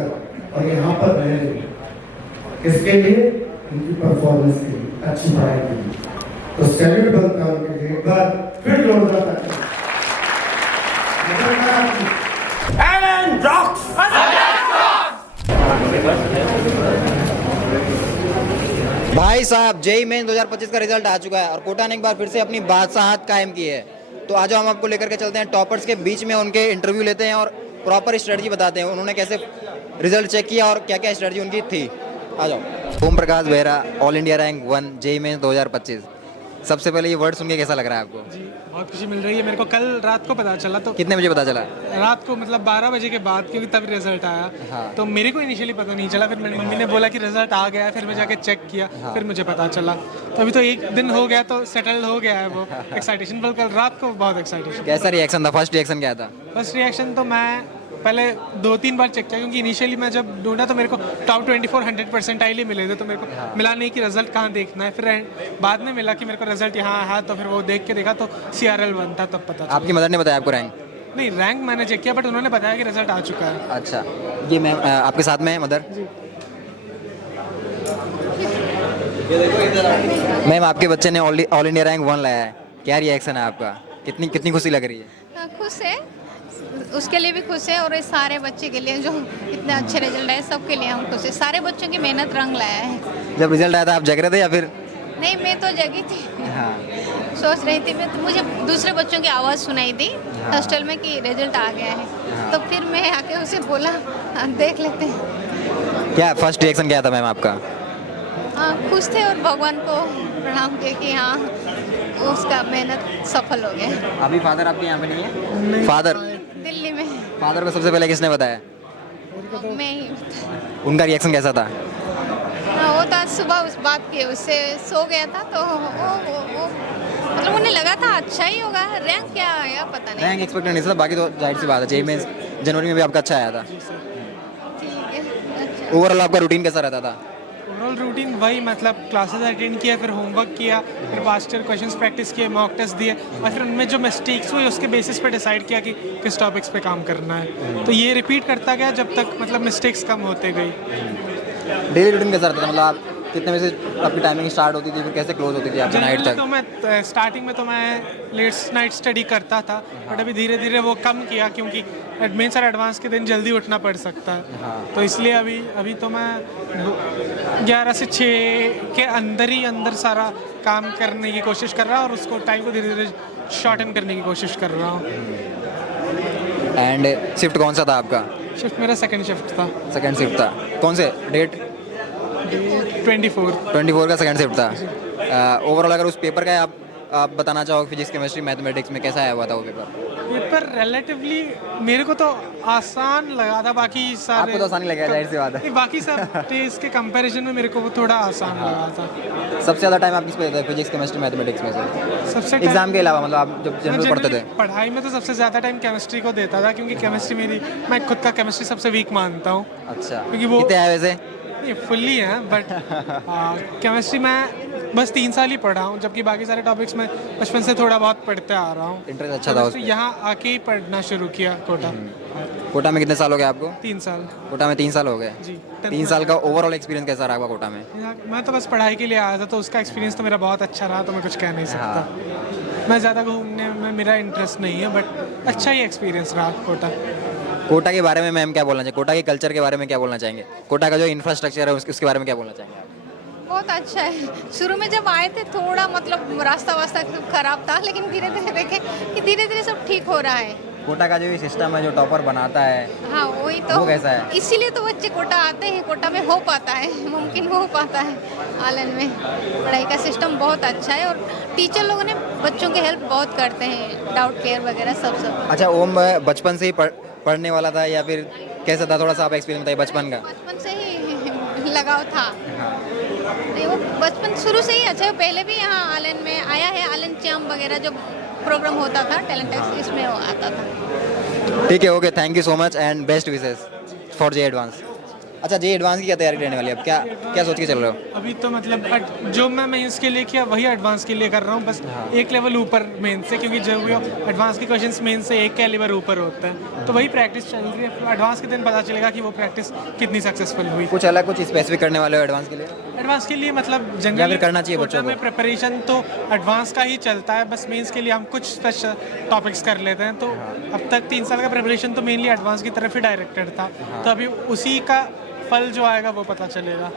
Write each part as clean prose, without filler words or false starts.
कर और यहाँ पर रह रहे, किसके लिए? उनकी परफॉर्मेंस के लिए, अच्छी पढ़ाई के लिए। तो सैल्यूट बनता है उनके लिए। एक बार फिर जोरदार तालियां। Alan rocks! भाई साहब जेई मेन 2025 का रिजल्ट आ चुका है और कोटा ने एक बार फिर से अपनी बादशाहत कायम की है। तो आज हम आपको लेकर के चलते हैं टॉपर्स के बीच में, उनके इंटरव्यू लेते हैं और प्रॉपर स्ट्रेटजी बताते हैं उन्होंने कैसे रिजल्ट चेक किया और क्या क्या स्ट्रेटजी उनकी थी। आ जाओ। Om Prakash Behera, all India rank 1 JEE Main 2025। सबसे पहले ये वर्ड सुन के कैसा लग रहा है आपको? जी बहुत खुशी मिल रही है मेरे को। कल रात को पता चला, तो कितने बजे पता चला? रात को मतलब 12 बजे के बाद, क्योंकि तब रिजल्ट आया। हाँ। तो मेरे को इनिशियली पता नहीं चला, फिर मेरी मम्मी ने बोला कि रिजल्ट आ गया है, फिर मैं जाके चेक किया। हाँ। फिर मुझे पता चला। तो अभी तो एक दिन हो गया तो सेटल हो गया है वो एक्साइटेशन। पर कल रात को बहुत एक्साइटेशन। कैसा रिएक्शन था? फर्स्ट रिएक्शन क्या था? फर्स्ट रिएक्शन तो मैं पहले 2-3 बार चेक किया, क्योंकि इनिशियली मैं जब ढूंढा तो मेरे को टॉप 24 100% ही मिले थे। तो मेरे को मिला नहीं कि रिजल्ट कहाँ देखना है। फिर बाद में मिला कि मेरे को रिजल्ट यहाँ है, तो फिर वो देख के देखा तो CRL 1 था, तब पता चला। आपकी मदर ने बताया आपको रैंक? नहीं, रैंक मैंने चेक किया, बट उन्होंने बताया कि रिजल्ट आ चुका है। अच्छा, ये मैम आपके साथ में है मदर? मैम आपके बच्चे ने ऑल इंडिया रैंक 1 लाया है, क्या रिएक्शन है आपका? कितनी कितनी खुशी लग रही है? खुश है, उसके लिए भी खुश है और इस सारे बच्चे के लिए जो इतने अच्छे रिजल्ट आए, सबके लिए हम खुश है। सारे बच्चों की मेहनत रंग लाया है। जब रिजल्ट आया था आप जग रहे थे या फिर? नहीं, मैं तो जगी थी। हाँ। सोच रही थी मैं, तो मुझे दूसरे बच्चों की आवाज़ सुनाई दी हॉस्टल में कि रिजल्ट आ गया है। तो फिर मैं आके उसे बोला देख लेते हैं। क्या फर्स्ट रिएक्शन क्या था मैम आपका? हाँ, खुश थे और भगवान को प्रणाम किए कि हाँ उसका मेहनत सफल हो गया। अभी फादर आपके यहाँ पे नहीं है? फादर दिल्ली में। फादर को सबसे पहले किसने बताया? मैं ही। उनका रिएक्शन कैसा था? हाँ, वो तो आज सुबह उस बात की उससे सो गया था, तो वो मतलब उन्हें लगा था अच्छा ही होगा। रैंक क्या आया पता नहीं। रैंक एक्सपेक्ट नहीं था, बाकी तो जाहिर सी बात है जेई मेंस जनवरी में भी आपका अच्छा आया था। ठीक है, अच्छा। ओवरऑल आपका रूटीन कैसा रहता था? ओवरऑल रूटीन वही, मतलब क्लासेस अटेंड किया, फिर होमवर्क किया, फिर पास्ट ईयर क्वेश्चंस प्रैक्टिस किए, मॉक टेस्ट दिए, और फिर उनमें जो मिस्टेक्स हुए उसके बेसिस पे डिसाइड किया कि किस टॉपिक्स पे काम करना है। तो ये रिपीट करता गया जब तक मतलब मिस्टेक्स कम होते गई। डेली रूटीन कैसा रहता था? मतलब आप कितने बजे से आपकी टाइमिंग स्टार्ट होती थी, फिर कैसे क्लोज होती थी आपकी नाइट जनरली तक? तो मैं स्टार्टिंग में तो मैं लेट नाइट स्टडी करता था, बट अभी धीरे धीरे वो कम किया, क्योंकि मेंस और एडवांस के दिन जल्दी उठना पड़ सकता है। हाँ। तो इसलिए अभी तो मैं 11 से 6 के अंदर ही अंदर सारा काम करने की कोशिश कर रहा हूँ, और उसको टाइम को धीरे धीरे शॉर्टन करने की कोशिश कर रहा हूँ। एंड शिफ्ट कौन सा था आपका? शिफ्ट मेरा सेकंड शिफ्ट था। सेकंड शिफ्ट था। कौन से डेट? 24 का सेकंड शिफ्ट था। ओवरऑल अगर उस पेपर का आप बताना चाहो, फिजिक्स केमिस्ट्री मैथमेटिक्स में कैसा आया हुआ था वो पेपर? पेपर रिलेटिवली मेरे को तो आसान लगा था, बाकी सारे आपको तो आसान ही लगा, जाहिर सी बात है। नहीं, बाकी सब टेस्ट के कंपैरिजन में मेरे को वो थोड़ा आसान लगा था। सबसे ज़्यादा टाइम आप किस पे देते हैं फिजिक्स केमिस्ट्री मैथमेटिक्स में से? सबसे एग्जाम के अलावा, मतलब आप जब जनरल पढ़ते थे? पढ़ाई में तो सबसे ज़्यादा टाइम केमिस्ट्री को देता था, क्योंकि केमिस्ट्री मैं खुद का केमिस्ट्री सबसे वीक मानता हूँ। अच्छा, क्योंकि वो कितने आए वैसे? नहीं फुल्ली है, बट केमिस्ट्री मैं बस 3 साल ही पढ़ा हूँ, जबकि बाकी सारे टॉपिक्स में बचपन से थोड़ा बहुत पढ़ते आ रहा हूँ। इंटरेस्ट अच्छा था उसमें? यहाँ आके ही पढ़ना शुरू किया कोटा। कोटा में कितने साल हो गए आपको? 3 साल। कोटा में 3 साल हो गए जी। 3 साल का ओवरऑल एक्सपीरियंस कैसा रहा आपका कोटा में? मैं तो बस पढ़ाई के लिए आया था, तो उसका एक्सपीरियंस तो मेरा बहुत अच्छा रहा, तो मैं कुछ कह नहीं सकता। मैं ज़्यादा घूमने में मेरा इंटरेस्ट नहीं है, बट अच्छा ही एक्सपीरियंस रहा कोटा। कोटा के बारे में मैम क्या बोलना चाहिए? कोटा के कल्चर के बारे में क्या बोलना चाहेंगे? कोटा का जो इंफ्रास्ट्रक्चर है उसके बारे में क्या बोलना चाहेंगे आप? बहुत अच्छा है। शुरू में जब आए थे थोड़ा मतलब रास्ता वास्ता खराब था, लेकिन धीरे धीरे देखे कि धीरे धीरे सब ठीक हो रहा है। कोटा का जो सिस्टम है, जो टॉपर बनाता है, हाँ वही तो, वो कैसा है? इसीलिए तो बच्चे कोटा आते हैं। कोटा में हो पाता है, मुमकिन हो पाता है। आलन में पढ़ाई का सिस्टम बहुत अच्छा है, और टीचर लोगों ने बच्चों की हेल्प बहुत करते हैं, डाउट केयर वगैरह सब। अच्छा, ओम बचपन से ही पढ़ने वाला था या फिर कैसा था? थोड़ा सा आप एक्सपीरियंस बताइए बचपन का। बचपन से ही लगाव था। नहीं, वो बचपन शुरू से ही अच्छा है। पहले भी यहाँ आलन में आया है, आलन चैम वगैरह जो प्रोग्राम होता था टैलेंट एक्स, इसमें वो आता था। ठीक है, okay, thank you so much and best wishes for J advance. अच्छा जे एडवांस की क्या तैयारी रहने वाली है अब, क्या क्या सोच के चल रहे हो? अभी तो मतलब जो मैं मेंस के लिए किया वही एडवांस के लिए कर रहा हूँ, बस एक लेवल ऊपर मेंस से, क्योंकि जब एडवांस के क्वेश्चंस मेंस से एक कैलिबर ऊपर होते हैं, तो वही प्रैक्टिस चल रही है। फिर एडवांस के दिन पता चलेगा कि वो प्रैक्टिस कितनी सक्सेसफुल हुई। कुछ अलग कुछ स्पेसिफिक करने वाले हो एडवांस के लिए? एडवांस के लिए मतलब या जनरली फिर करना चाहिए बच्चों को? में प्रिपरेशन तो एडवांस का ही चलता है, बस मेंस के लिए हम कुछ स्पेशल टॉपिक्स कर लेते हैं। तो अब तक 3 साल का प्रिपरेशन तो मेनली एडवांस की तरफ ही डायरेक्टेड था, तो अभी उसी का फल जो आएगा वो पता चलेगा।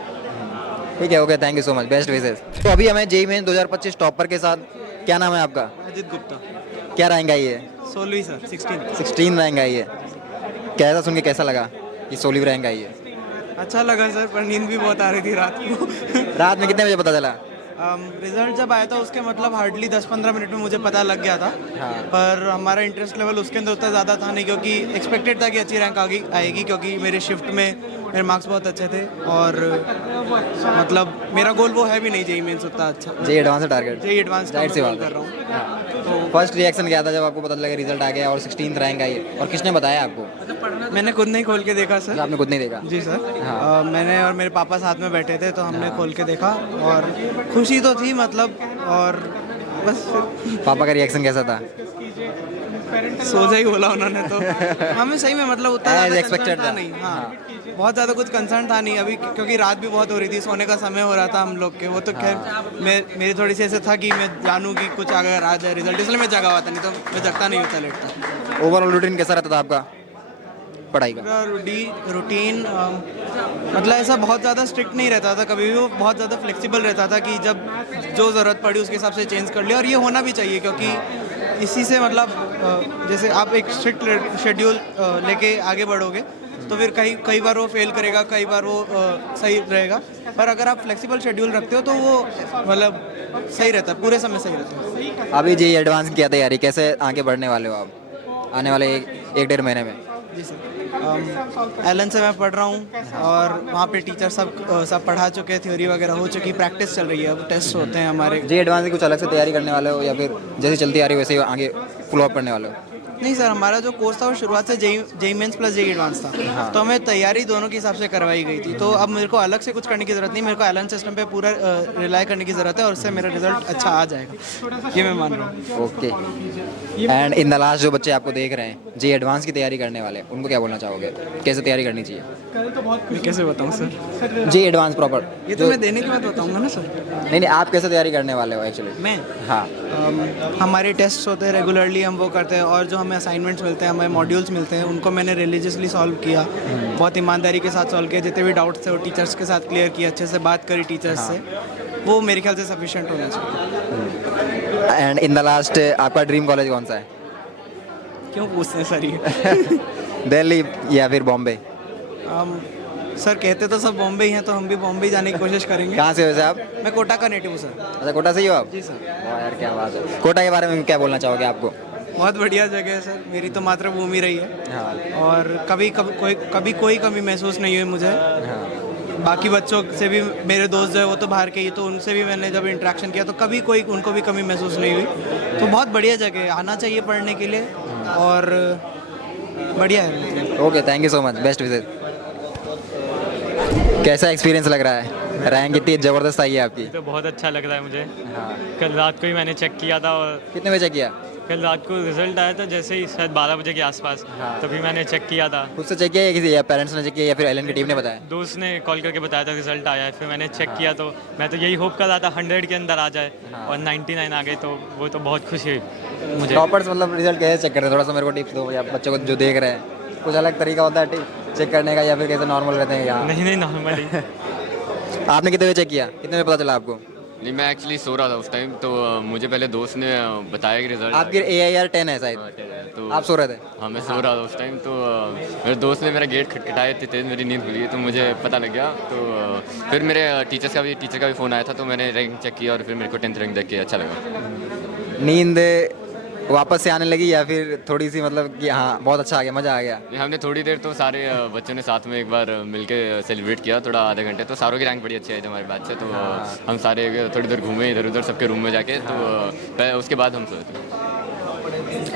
ठीक है, okay, thank you so much, best wishes. तो अभी हमें जेईई मेन 2025 टॉपर के साथ, क्या नाम है आपका? अजित गुप्ता। क्या रैंक आई है? 16वीं सर, 16। 16 रैंक आई है। कैसा सुन के कैसा लगा कि 16वीं रैंक आई है? अच्छा लगा सर, पर नींद भी बहुत आ रही थी रात को। रात में कितने बजे पता चला? रिजल्ट जब आया था उसके मतलब हार्डली 10-15 मिनट में मुझे पता लग गया था। हाँ। पर हमारा इंटरेस्ट लेवल उसके अंदर उतना ज़्यादा था नहीं, क्योंकि एक्सपेक्टेड था कि अच्छी रैंक आएगी, क्योंकि मेरे शिफ्ट में मेरे मार्क्स बहुत अच्छे थे, और मतलब मेरा गोल वो है भी नहीं जेईई मेंस उतना अच्छा। जेईई एडवांस से टारगेट? जेईई एडवांस का जाहिर सी गोल बात कर है। रहा हूँ। तो फर्स्ट रिएक्शन क्या था जब आपको पता लगा रिजल्ट आ गया और 16th रैंक आई है, और किसने बताया आपको? मैंने खुद नहीं खोल के देखा सर। आपने खुद नहीं देखा? जी सर। हाँ। मैंने और मेरे पापा साथ में बैठे थे, तो हमने खोल के देखा, और खुशी तो थी मतलब, और बस पापा का रिएक्शन कैसा था? सोचा ही बोला उन्होंने तो। हमें सही में मतलब उतना As ज़्यादा expected concern था था। नहीं। हाँ, बहुत ज़्यादा कुछ कंसर्न था नहीं अभी, क्योंकि रात भी बहुत हो रही थी, सोने का समय हो रहा था हम लोग के। वो तो खैर मेरी थोड़ी सी ऐसे था कि मैं जानूँ कि कुछ अगर आ जाए रिजल्ट, इसलिए मैं जगा हुआ था, नहीं तो मैं जगता नहीं होता, लेट था। ओवरऑल रूटीन कैसा रहता था आपका पढ़ाई का? पूरा रूटीन मतलब ऐसा बहुत ज़्यादा स्ट्रिक्ट नहीं रहता था कभी भी, वो बहुत ज़्यादा फ्लेक्सिबल रहता था कि जब जो ज़रूरत पड़ी उसके हिसाब से चेंज कर लिया, और ये होना भी चाहिए, क्योंकि इसी से मतलब जैसे आप एक स्ट्रिक्ट शेड्यूल लेके आगे बढ़ोगे तो फिर कई बार वो फेल करेगा, कई बार वो सही रहेगा, पर अगर आप फ्लेक्सिबल शेड्यूल रखते हो तो वो मतलब सही रहता है, पूरे समय सही रहता है। अभी जेईई एडवांस की क्या तैयारी, कैसे आगे बढ़ने वाले हो आप आने वाले एक डेढ़ महीने में? जी सर, एलन से मैं पढ़ रहा हूँ, और वहाँ पे टीचर सब पढ़ा चुके हैं, थ्योरी वगैरह हो चुकी, प्रैक्टिस चल रही है, अब टेस्ट होते हैं हमारे। जेईई एडवांस की कुछ अलग से तैयारी करने वाले हो, या फिर जैसे चलती आ रही है वैसे ही आगे फॉलो अप करने वाले हो? नहीं सर, हमारा जो कोर्स था वो शुरुआत से JEE Mains plus JEE Advance था। हाँ। तो हमें तैयारी दोनों के हिसाब से करवाई गई थी, तो अब मेरे को अलग से कुछ करने की ज़रूरत नहीं, मेरे को एलन सिस्टम पे पूरा रिलाई करने की ज़रूरत है, और उससे मेरा रिजल्ट अच्छा आ जाएगा, ये मैं मान रहा हूँ। Okay. And in the last जो बच्चे आपको देख रहे हैं जेईई एडवांस की तैयारी करने वाले, उनको क्या बोलना चाहोगे, कैसे तैयारी करनी चाहिए? मैं कैसे बताऊँ सर? जेईई एडवांस प्रॉपर ये तो मैं देने के बाद बताऊँगा ना सर। नहीं, आप कैसे तैयारी करने वाले हो एक्चुअली? मैं हाँ। हमारे टेस्ट होते हैं रेगुलरली, हम वो करते हैं, और जो हमें असाइनमेंट्स मिलते हैं, हमें मॉड्यूल्स मिलते हैं, उनको मैंने रिलीजियसली सॉल्व किया, बहुत ईमानदारी के साथ सॉल्व किया, जितने भी डाउट्स थे वो टीचर्स के साथ क्लियर किया, अच्छे से बात करी टीचर्स से, वो मेरे ख्याल से सफिशिएंट होना चाहिए। एंड इन द लास्ट आपका ड्रीम कॉलेज कौन सा है? क्यों पूछते हैं सर ये? दिल्ली या फिर बॉम्बे? सर कहते तो सब बॉम्बे ही हैं, तो हम भी बॉम्बे ही जाने की कोशिश करेंगे। कहाँ से हो वैसे आप? मैं कोटा का नेटिव हूँ सर। अच्छा, कोटा से ही हो आप? जी सर। वाह यार, क्या बात है। कोटा के बारे में क्या बोलना चाहोगे आपको? बहुत बढ़िया जगह है सर, मेरी तो मातृभूमि रही है, हाँ। और कभी कोई कमी महसूस नहीं हुई मुझे। हाँ। बाकी बच्चों से भी, मेरे दोस्त जो है वो तो बाहर के ही, तो उनसे भी मैंने जब इंटरेक्शन किया तो कभी उनको भी कमी महसूस नहीं हुई, तो बहुत बढ़िया जगह है, आना चाहिए पढ़ने के लिए, और बढ़िया है। Okay, thank you so much, best wishes. कैसा एक्सपीरियंस लग रहा है? रैंक इतनी ज़बरदस्त आई है आपकी। तो बहुत अच्छा लग रहा है मुझे। हाँ। कल रात को ही मैंने चेक किया था, और कितने बजे किया? कल रात को रिजल्ट आया था जैसे ही, शायद 12 बजे के आसपास। हाँ। तभी मैंने चेक किया था। खुद से चेक किया या किसी, या पेरेंट्स ने चेक किया, या फिर एलन की टीम ने बताया? दोस्त ने कॉल करके बताया था रिजल्ट आया है, फिर मैंने चेक किया, तो मैं तो यही होप कर रहा था 100 के अंदर आ जाए, और 99 आ गई, तो वो तो बहुत खुशी हुई मुझे। टॉपर्स मतलब रिजल्ट कैसे चेक करते हैं, थोड़ा सा मेरे को टिप्स दो, या बच्चों को जो देख रहे हैं, कुछ अलग तरीका होता है चेक करने का, या फिर कैसे नॉर्मल रहते हैं यहाँ? नहीं, नॉर्मली। आपने कितने बजे चेक किया, कितने बजे पता चला आपको? नहीं, मैं एक्चुअली सो रहा था उस टाइम, तो मुझे पहले दोस्त ने बताया कि रिजल्ट आपकी AIR 10 है शायद, तो आप सो रहे थे? हाँ, मैं सो रहा था उस टाइम, तो मेरे दोस्त ने मेरा गेट खटखटाया, इतनी तेज़ मेरी नींद खुली, तो मुझे पता लग गया। तो फिर मेरे टीचर का भी फ़ोन आया था, तो मैंने रैंक चेक किया, और फिर मेरे को 10th रैंक देख के अच्छा लगा। नींद वापस से आने लगी, या फिर थोड़ी सी मतलब कि हाँ बहुत अच्छा आ गया, मज़ा आ गया? हमने थोड़ी देर तो सारे बच्चों ने साथ में एक बार मिलके सेलिब्रेट किया, थोड़ा आधे घंटे, तो सारों की रैंक बड़ी अच्छी आई थी हमारे बैच से, तो हम सारे थोड़ी देर घूमे इधर उधर सबके रूम में जाके, तो उसके बाद हम सोए थे।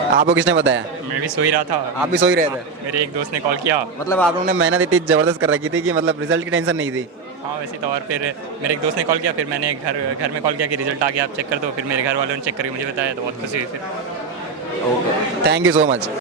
आपको किसने बताया? मैं भी सो ही रहा था। आप भी सो ही रहे थे? मेरे एक दोस्त ने कॉल किया। मतलब आप लोगों ने मेहनत इतनी ज़बरदस्त कर रखी थी कि मतलब रिजल्ट की टेंशन नहीं थी? हाँ वैसे तो। और फिर मेरे एक दोस्त ने कॉल किया, फिर मैंने घर में कॉल किया कि रिजल्ट आ गया, आप चेक कर दो। फिर मेरे घर वालों ने चेक करके मुझे बताया, तो बहुत खुशी हुई फिर। Okay, thank you so much.